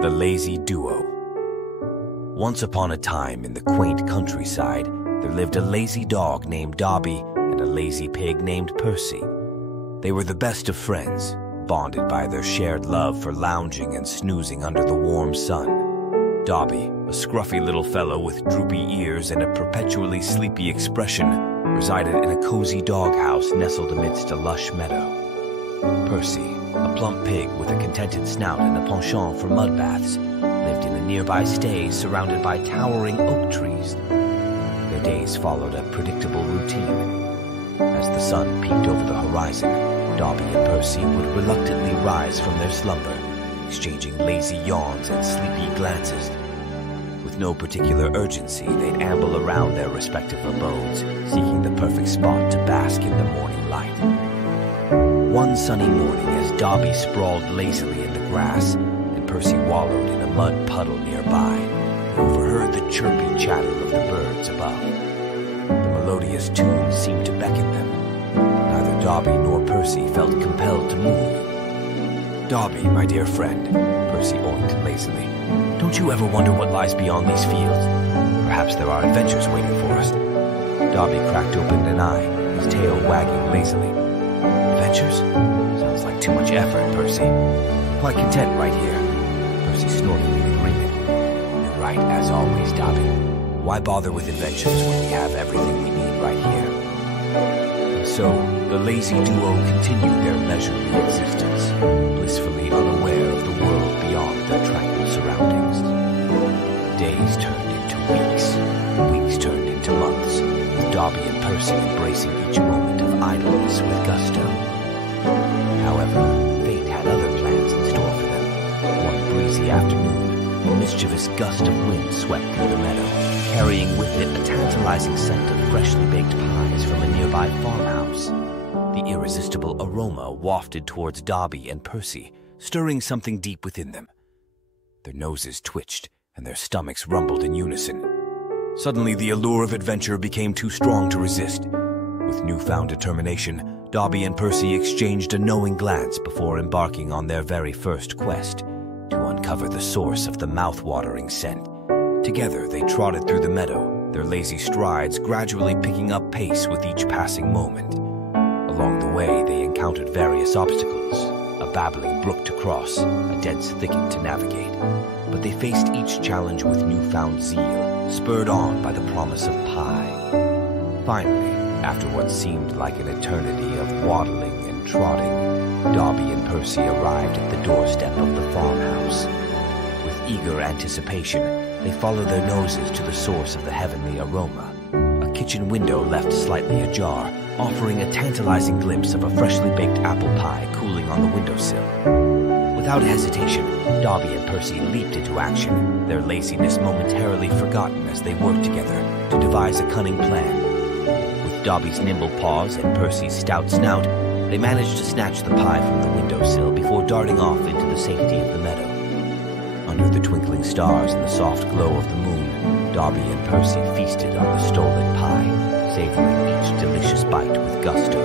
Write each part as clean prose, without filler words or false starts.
The Lazy Duo. Once upon a time in the quaint countryside, there lived a lazy dog named Dobby and a lazy pig named Percy. They were the best of friends, bonded by their shared love for lounging and snoozing under the warm sun. Dobby, a scruffy little fellow with droopy ears and a perpetually sleepy expression, resided in a cozy doghouse nestled amidst a lush meadow. Percy, a plump pig with a contented snout and a penchant for mud baths, lived in a nearby stay surrounded by towering oak trees. Their days followed a predictable routine. As the sun peeked over the horizon, Dobby and Percy would reluctantly rise from their slumber, exchanging lazy yawns and sleepy glances. With no particular urgency, they'd amble around their respective abodes, seeking the perfect spot to bask in the morning light. One sunny morning, as Dobby sprawled lazily in the grass and Percy wallowed in a mud puddle nearby, they overheard the chirpy chatter of the birds above. The melodious tune seemed to beckon them. Neither Dobby nor Percy felt compelled to move. "Dobby, my dear friend," Percy oinked lazily, "don't you ever wonder what lies beyond these fields? Perhaps there are adventures waiting for us." Dobby cracked open an eye, his tail wagging lazily. "Adventures? Sounds like too much effort, Percy. Quite content right here." Percy snorted in agreement. "You're right, as always, Dobby. Why bother with adventures when we have everything we need right here?" And so, the lazy duo continued their leisurely existence, blissfully unaware of the world beyond their tranquil surroundings. Days turned into weeks, weeks turned into months, with Dobby and Percy embracing each moment of idleness with gusto. However, fate had other plans in store for them. One breezy afternoon, a mischievous gust of wind swept through the meadow, carrying with it a tantalizing scent of freshly baked pies from a nearby farmhouse. The irresistible aroma wafted towards Dobby and Percy, stirring something deep within them. Their noses twitched, and their stomachs rumbled in unison. Suddenly, the allure of adventure became too strong to resist. With newfound determination, Dobby and Percy exchanged a knowing glance before embarking on their very first quest, to uncover the source of the mouth-watering scent. Together, they trotted through the meadow, their lazy strides gradually picking up pace with each passing moment. Along the way, they encountered various obstacles, a babbling brook to cross, a dense thicket to navigate. But they faced each challenge with newfound zeal, spurred on by the promise of pie. Finally, after what seemed like an eternity of waddling and trotting, Dobby and Percy arrived at the doorstep of the farmhouse. With eager anticipation, they followed their noses to the source of the heavenly aroma. A kitchen window left slightly ajar, offering a tantalizing glimpse of a freshly baked apple pie cooling on the windowsill. Without hesitation, Dobby and Percy leaped into action, their laziness momentarily forgotten as they worked together to devise a cunning plan. With Dobby's nimble paws and Percy's stout snout, they managed to snatch the pie from the windowsill before darting off into the safety of the meadow. Under the twinkling stars and the soft glow of the moon, Dobby and Percy feasted on the stolen pie, savoring each delicious bite with gusto.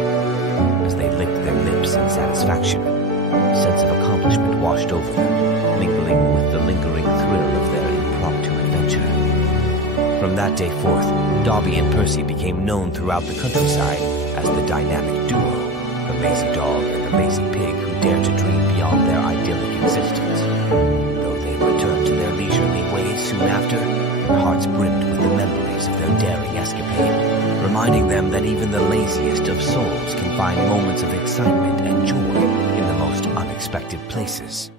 As they licked their lips in satisfaction, a sense of accomplishment washed over them, mingling with the lingering thrill of their impromptu adventure. From that day forth, Dobby and Percy became known throughout the countryside as the dynamic duo, the lazy dog and the lazy pig who dared to dream beyond their idyllic existence. Though they returned to their leisurely ways soon after, their hearts brimmed with the memories of their daring escapade, reminding them that even the laziest of souls can find moments of excitement and joy in the most unexpected places.